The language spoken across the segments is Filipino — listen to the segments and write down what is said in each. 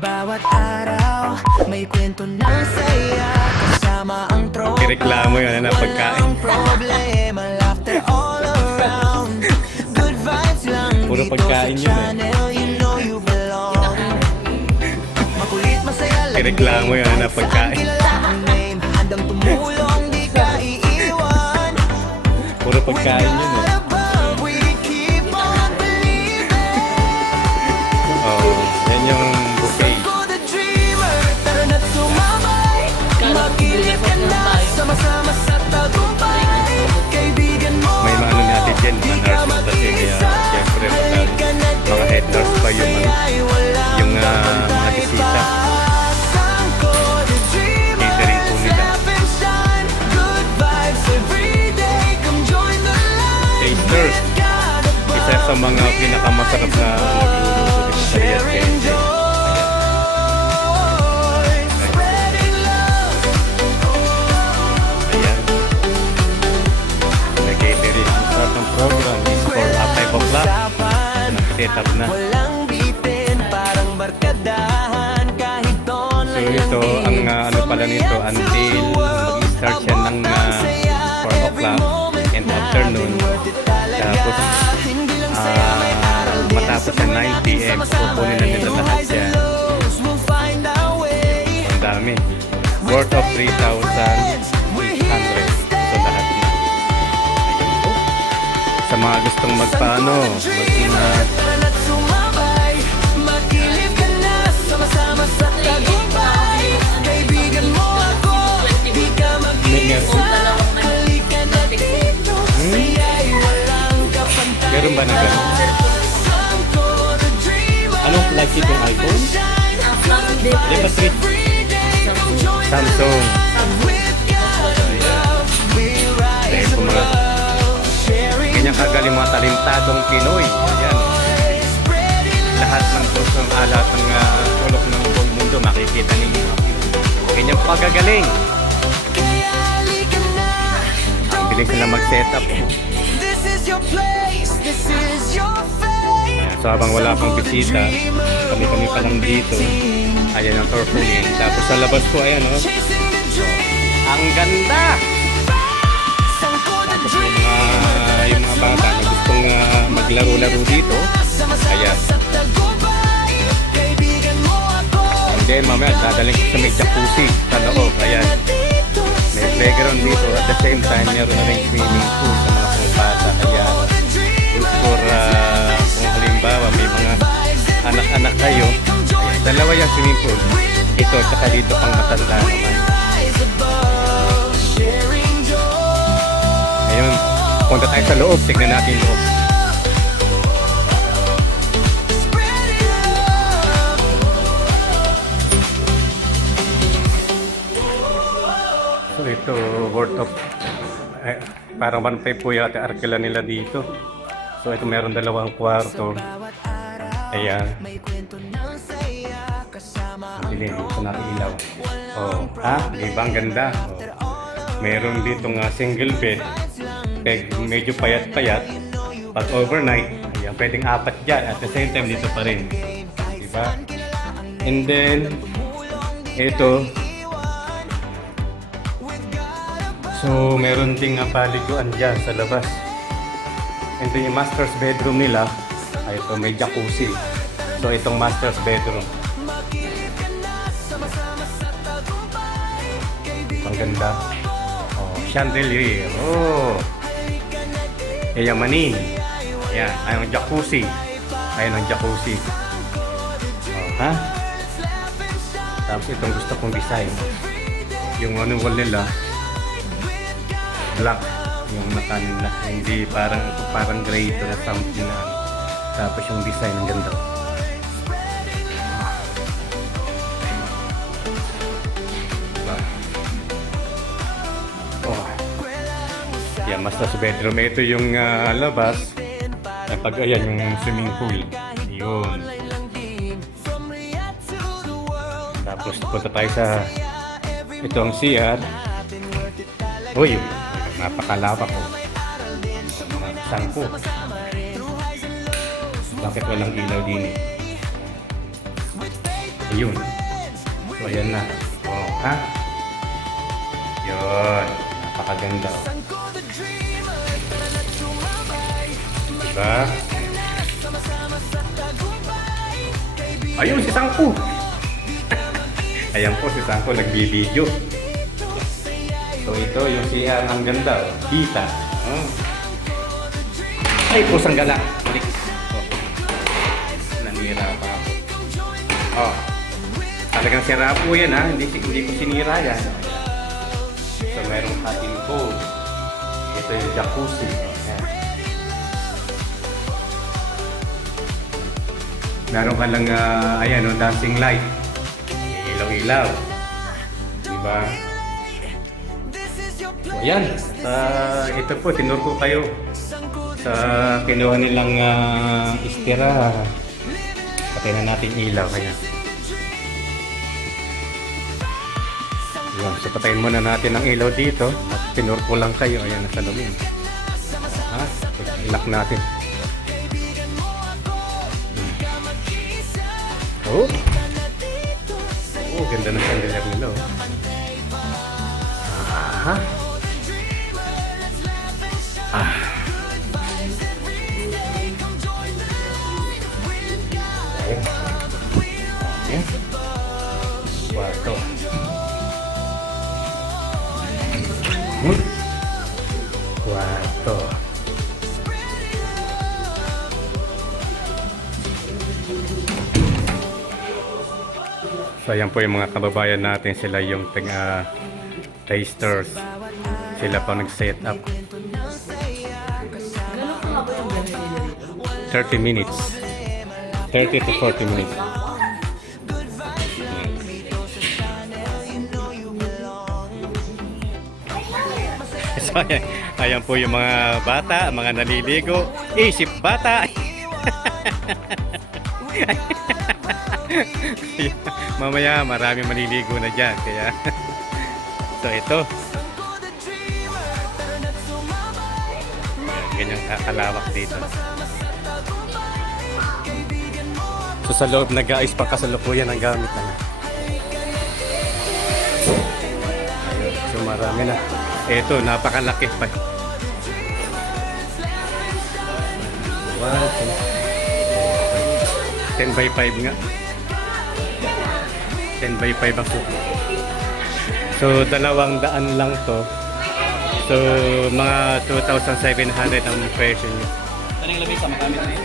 bawat araw may kwento ng saya, kasama ang tropa. Ireklamo yun na pagkain. Walang problema, laughter all around. Good vibes lang Puro dito pagkain sa yun, channel, you know you belong. Makulit, masaya lang Ireklamo yun na pagkain. Saan kilala ang name, handang tumulong, di ka iiwan. Puro pagkain yun eh. We keep on believing. Oh, yan yung buffet. Ako the dreamer, tara na't sumabay. Magkilip ka na, sama-sama sa tagumpay. Kaibigan mo May mga ano natin dyan, mga nurses kasi kaya siyempre mga head nurse pa yung mga bisita. Catering po nila. Tasters. Isa sa mga pinakamasarap na nagluluto dito sa Riyadh Kente. Ayan. Nag-catering. Start ng program is for 5 o'clock. Nag-set up na. Walang bitin, parang barkadahan. Kahit doon So ito, ang ano pala nito, until mag-start siya ng 4 o'clock and afternoon. Tapos matapos sa 9 p.m. kukunin na nila lahat yan. Ang dami. Worth of 3,600. So lahat na. Ayan po. Sa mga gustong magpaano, Magkilip ka na, sama-sama sa tagumpay. Kaibigan mo ako, di ka mag-iisa. Halika na dito, saya'y walang kapantay. meron ba na gano'n? Anong flagship yung iPhone? Di ba street? Samsung. Dahil po mga kanyang kagaling mga talentadong Pinoy. Ayan. Lahat ng gusto, lahat ng tulok ng buong mundo makikita ninyo. Kanyang pagagaling. Ang bilis nila mag-setup. This is your place, this is your fate. Ayan, so habang wala pang bisita, kami-kami pa lang dito. Ayan ang turfing. Tapos sa labas ko, ayan o. Chasing the dream. Ang ganda! Tapos yung mga bata na gustong maglaro-laro dito. Ayan. And then mamaya dadaling ko sa may jacuzzi sa loob. Ayan. May playground dito. At the same time, meron na rin swimming pool sa mga pang bata. Ayan. For kung halimbawa may mga anak-anak kayo. Ayan. Dalawa yung swimming pool. Ito at saka dito pang matanda naman. Ayun. Punta tayo sa loob. Tignan natin yung loob. So ito, worth of parang 1.5 po yata arkila nila dito. So ito meron dalawang kwarto. Ayan. Dilim, ito na ilaw. Oh, ibang ganda. Oh. Meron dito nga single bed. Medyo payat-payat. Pag overnight, ayan, pwedeng 4 dyan. At the same time, dito pa rin. Diba? And then, ito. So, meron ding paliguan dyan sa labas. And then, yung master's bedroom nila, ay ito, may jacuzzi. So, itong master's bedroom. Ang ganda. Oh, chandelier. Oh. Yayamanin. Ayan, ayun ang jacuzzi. Ayun ang jacuzzi. Oh, ha? Tapos itong gusto kong design. Yung ano wall nila, black. Yung mata nila. Hindi parang gray ito na something na. Tapos yung design, ang ganda. Yan, master's bedroom. Ito yung labas. Pag ayan, yung swimming pool. Yun. Tapos punta tayo sa ito ang CR. Uy, napakalapa ko. Sangko. Bakit walang ilaw din eh? Ayun. So, ayan na. Oh, ha? Yun. Napakaganda. Oh. Diba? Ayun, si Sangko. Ayan po, si Sangko nagbibideo. So, ito yung CR. Ang ganda. Oh. Kita. Oh. Ay, pusang gala. Balik. Oh. Nanira pa ako. Oh. Talagang sira po yan ha. Hindi ko sinira yan. So, mayroong cutting board. Ito yung jacuzzi. Ayan. Meron ka lang, ayan o, dancing light. Ilaw-ilaw. Diba? Ayan. Ito po, tinur ko kayo sa kinuha nilang istira. Patay na natin ilaw. Ayan. Ayan. So, patayin muna natin ang ilaw dito. At tinur ko lang kayo. Ayan, nasa lumin. Ha? Ilak natin. Oh. Oh, ganda ng chandelier nila. Oh. Aha. Ah. Ayan. Ayan. Kwarto. Kwarto. So ayan po yung mga kababayan natin, sila yung tasters. Sila pa nag-set up. 30 minutes. 30 to 40 minutes. So ayan po yung mga bata, mga naliligo. Isip bata! Mamaya marami maliligo na dyan, kaya so ito ganyan kakalawak dito. So sa loob nag-aayos pa kasalukuyan ang gamit na. So marami na. Ito napakalaki pa. 10 by 5 nga. 10 by 5 ako. So 200 lang to. So mga 2,700 ang presyo niya. Ano yung labis sa makamit na yun?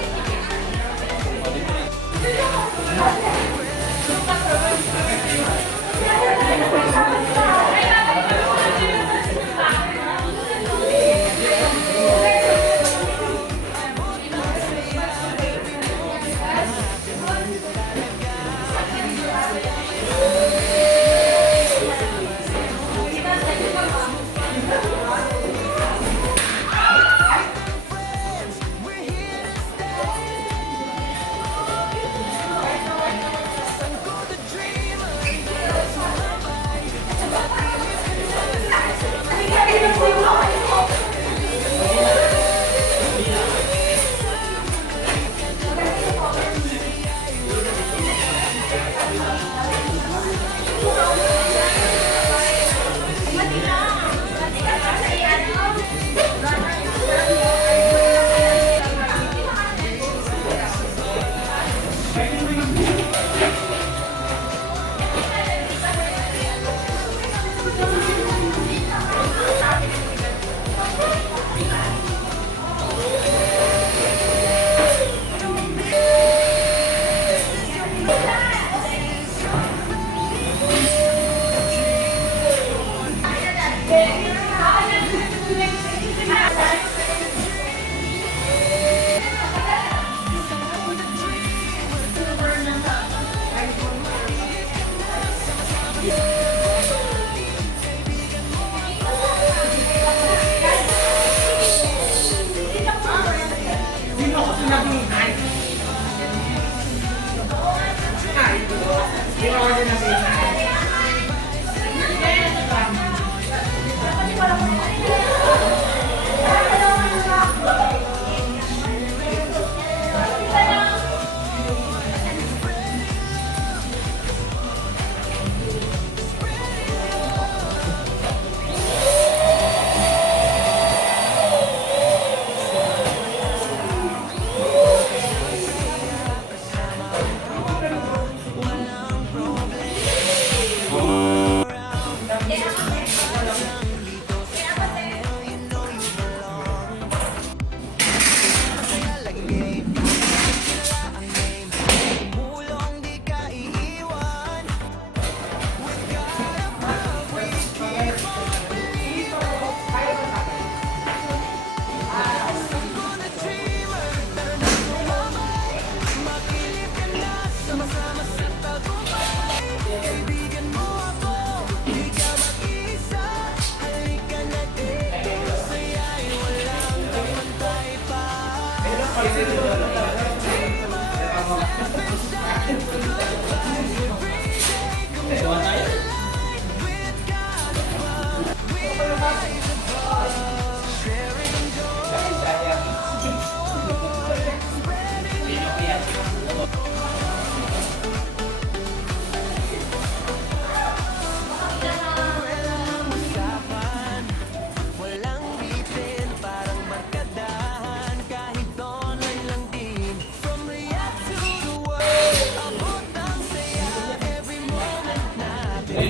Ha?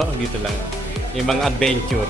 Oo, dito lang. Yung mga adventure.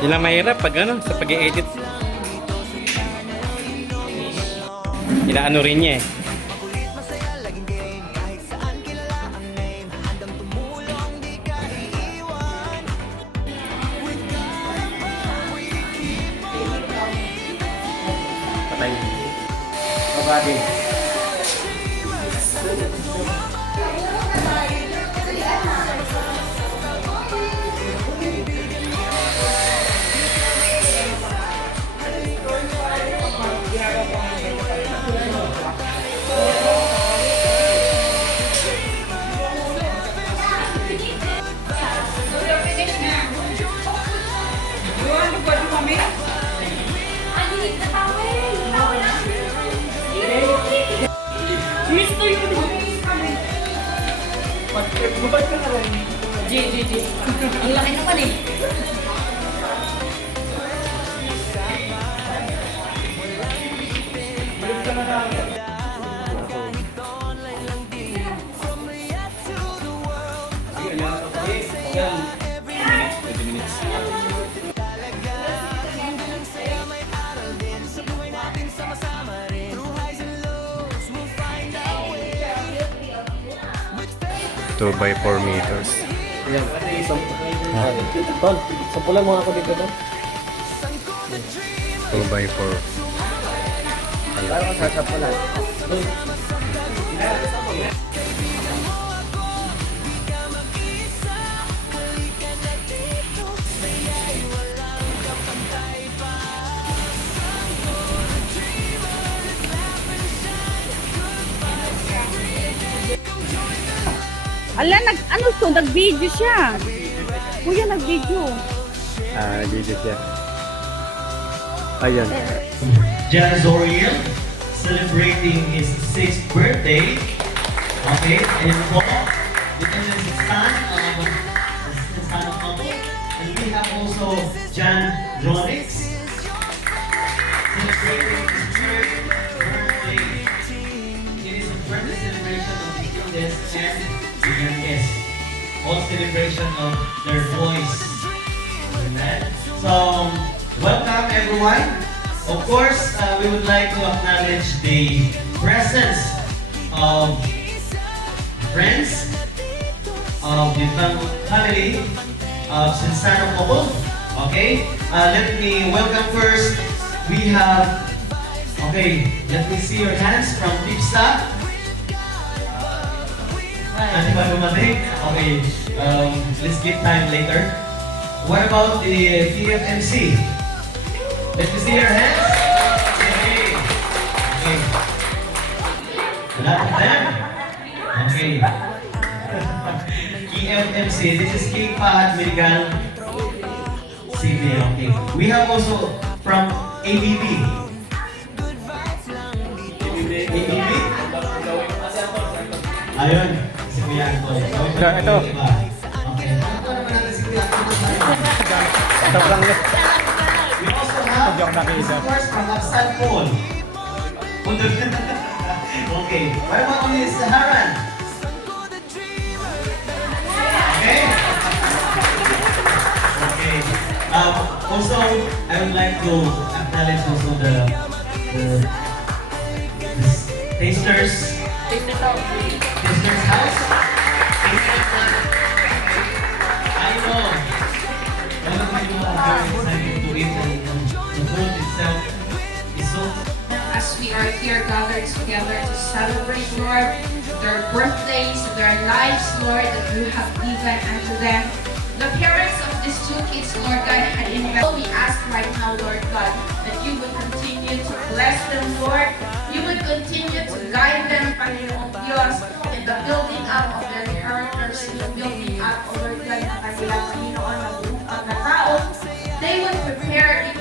Yun lang mahirap pag ano, sa pag-i-edit. Inaano rin niya eh. Patay. Babadi. Ang laki naman eh. Two by 4 meters. Ayan. Tol, sampulan mo ako dito, Tol. 2 by 4. Para ka sasampulan. Ala, nag-video siya. Kuya, nag-video. Video siya. Ayan. Jan Zoriel celebrating his 6th birthday. Okay, and po, this is the son of couple. And we have also Jan Ronix celebrating his 3rd birthday. It is a birthday celebration of the youngest and the youngest. All celebration of their boys. Amen. So, welcome everyone. Of course, we would like to acknowledge the presence of friends of the family of Sinsano couple. Okay, let me welcome first. We have Okay, let me see your hands from Tipsa. Ano ba dumating? Okay, let's give time later. What about the TFMC? Let me see your hands. Okay. Okay. A lot of them. Okay. TFMC, this is King Fahad Medical City. Okay. We have also from ABB. ABB? Ayun, si Kuya Anton. Ito. Okay. Ito naman natin si Kuya Anton. Sobrang We also have, of course, from Absan Paul. Okay. What about Miss Haran? Okay. Okay. Also, I would like to acknowledge also the tasters. Tasters house. I know. All of you are very excited to eat, and the food itself is so. As we are here gathered together to celebrate, Lord, their birthdays, their lives, Lord, that you have given unto them. The parents of these two kids, Lord God, had invested. So we ask right now, Lord God, that you would continue to bless them, Lord. You would continue to guide them, Panginoon Diyos, in the building up of their characters, in the building up, O Lord God, ng kanilang Panginoon, ng buong pagkatao. They would be prepared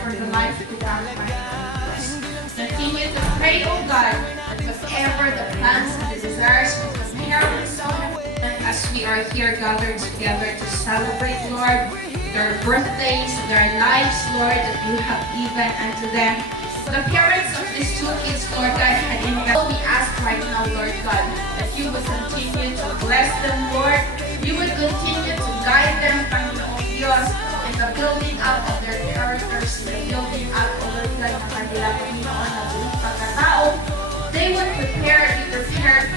for the life to come, Panginoon Diyos. Continue to pray, O God, that whatever the plans and the desires of the parents, O as we are here gathered together to celebrate, Lord, their birthdays, their lives, Lord, that you have given unto them. The parents of these two kids, Lord God, had invested. So we ask right now, Lord God, that you would continue to bless them, Lord. You would continue to guide them, Panginoon Diyos, in the building up of their characters, in the building up, O Lord God, ng kanilang Panginoon na buong pagkatao. They would be prepared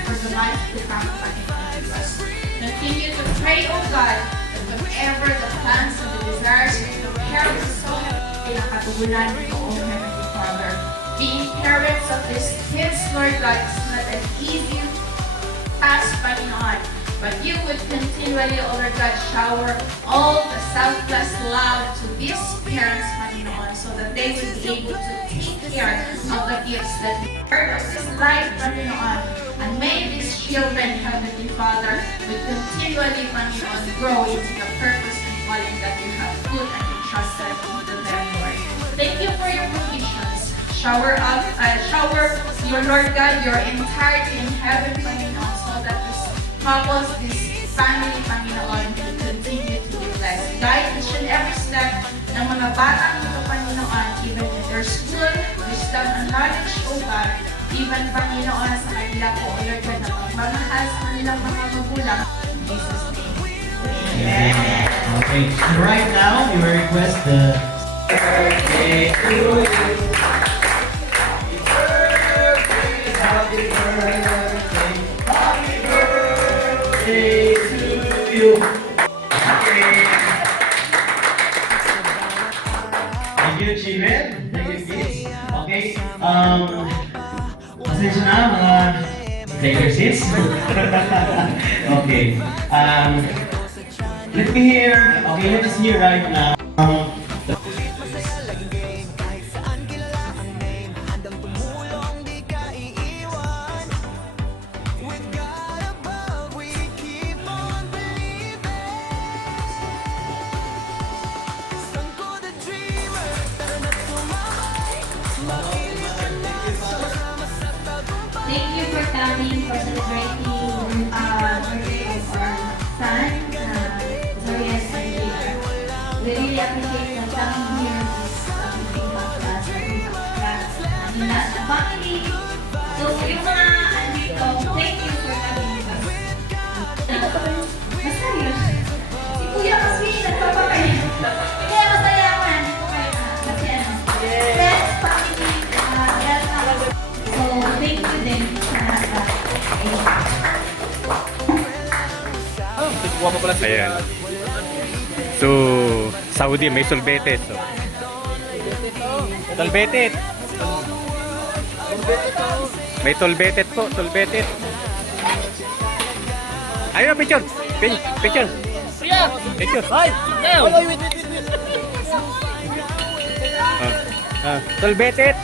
for the life to come, Panginoon Diyos. Continue to pray, O God, that whatever the plans and the desires of the parents so ay nakatugunan ko, O Heavenly Father. Being parents of these kids, Lord God, is not an easy task, Panginoon. But you would continually, O Lord God, shower all the selfless love to these parents, Panginoon, so that they would be able to take care of the gifts that you heard of this life, Panginoon. And may these children, Heavenly Father, would continually, Panginoon, grow into the purpose and calling that you have put and entrusted into them, Lord. Thank you for your provisions. Shower your Lord God, your entirety in heaven, Panginoon, so that this couples, this family, Panginoon, will continue to be blessed. Guide each and every step ng mga batang ito, Panginoon, even in their school, wisdom and knowledge, O God, even, Panginoon, sa kanila po, O Lord God, na pagmamahal sa kanilang mga magulang. In Jesus' name. Amen. Okay. And right now, we will request the birthday to you. Happy birthday, happy birthday to you. Okay. Thank you, children. Thank you, kids. Okay. Pasensya na, mga take your seats. Okay. Let me hear. Okay, let us hear right now. Thank you for coming, for celebrating birthday of our son, Zorias and Jada. We really appreciate the coming here this podcast and the family. So, yung mga andito, thank you for coming with us. Masaya. Si Kuya kasi nagpapakaya. Kaya masaya ako nandito kayo. Kasi friends, family, welcome. So, thank you din sa lahat. Ayan. So, Saudi may solbetes. So. Solbetes. May tolbetet po, tolbetet. Ayun na, picture. Picture. Picture. Tolbetet.